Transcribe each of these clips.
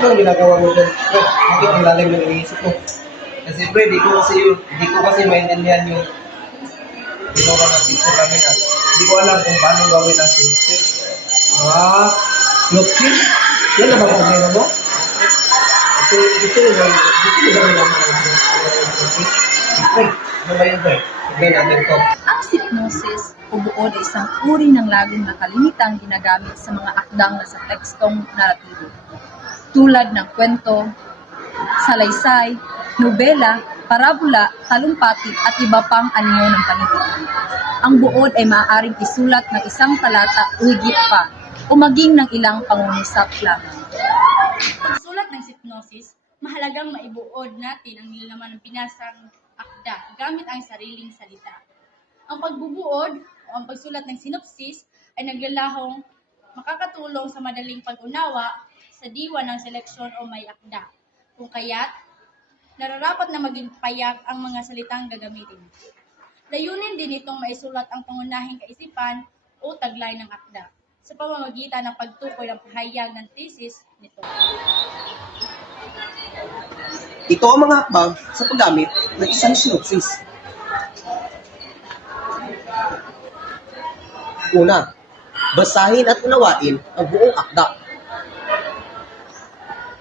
Ano ang ginagawa mo dyan? Pre, bakit ang lalim ng iniisip mo? Kasi pre, di ko kasi maintindihan yung ginawa ng teacher namin at hindi ko alam kung paano gawin ang teacher. Loki? Yan na ba ang problema mo? Gusto nyo ba naman Pre, ano ba yun pre? Tignan natin to. Ang hypnosis o buod ay isang uri ng laging nakalimitang ginagamit sa mga akdang nasa tekstong naratibo, tulad ng kwento, salaysay, nobela, parabola, talumpati at iba pang anyo ng panitikan. Ang buod ay maaaring isulat ng isang talata o higit pa o maging ng ilang pangungusap lamang. Sulat ng hypnosis, mahalagang maibuod natin ang nilalaman ng binasang akda gamit ang sariling salita. Ang pagbubuod o ang pagsulat ng synopsis ay naglalahong makakatulong sa madaling pag-unawa sa diwa ng seleksyon o may akda. Kung kaya't, nararapat na maging payak ang mga salitang gagamitin. Layunin din itong maisulat ang pangunahing kaisipan o taglay ng akda sa pamamagitan ng pagtukoy ng pahayag ng thesis nito. Ito ang mga hakbang sa paggamit ng isang synopsis. Una, basahin at unawain ang buong akda.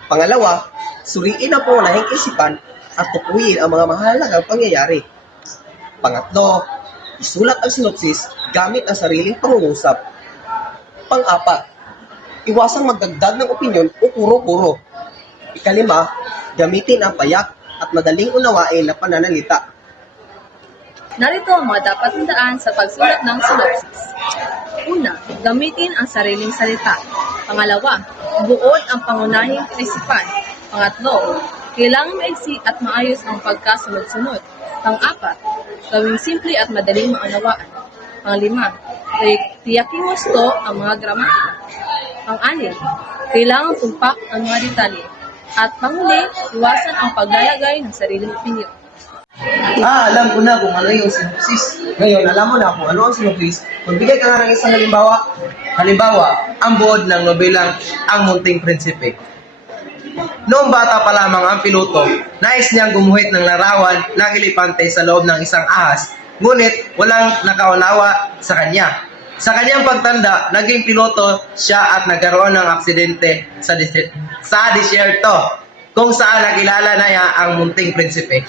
Pangalawa, suriin ang pangunahing isipan at tukuyin ang mga mahalagang pangyayari. Pangatlo, isulat ang synopsis gamit ang sariling pangungusap. Pang-apat, iwasang magdagdag ng opinyon o kuro-kuro. Ikalima, gamitin ang payak at madaling unawain na pananalita. Narito ang mga dapat tandaan sa pagsulat ng synopsis. Una, gamitin ang sariling salita. Pangalawa, buod ang pangunahing kaisipan. Pangatlo, kailangang maiksi at maayos ang pagkasunod-sunod. Pang-apat, gawing simple at madaling maunawaan. Panglima, tiyaking gusto ang mga gramatika. Pang-anim, kailangang tumpak ang mga detalye. At panghuli, iwasan ang paglalagay ng sariling opinyon. Alam ko na kung ano yung synopsis. Ngayon, alam mo na kung ano ang synopsis. Magbigay ka nga ng isang halimbawa. Halimbawa, ang buod ng nobelang Ang Munting Prinsipe. Noong bata pa lamang ang piloto, nais niyang gumuhit ng larawan ng elepante sa loob ng isang ahas, ngunit walang nakaunawa sa kanya. Sa kanyang pagtanda, naging piloto siya at nagkaroon ng aksidente sa disyerto, kung saan nakilala na niya ang Munting Prinsipe.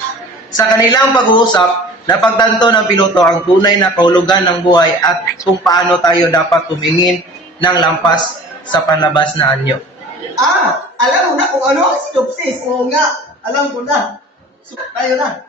Sa kanilang pag-uusap, napagtanto ng piloto ang tunay na kahulugan ng buhay at kung paano tayo dapat tumingin ng lampas sa panlabas na anyo. Alam mo na kung ano ang synopsis. Oo nga, alam ko na. So, tayo na.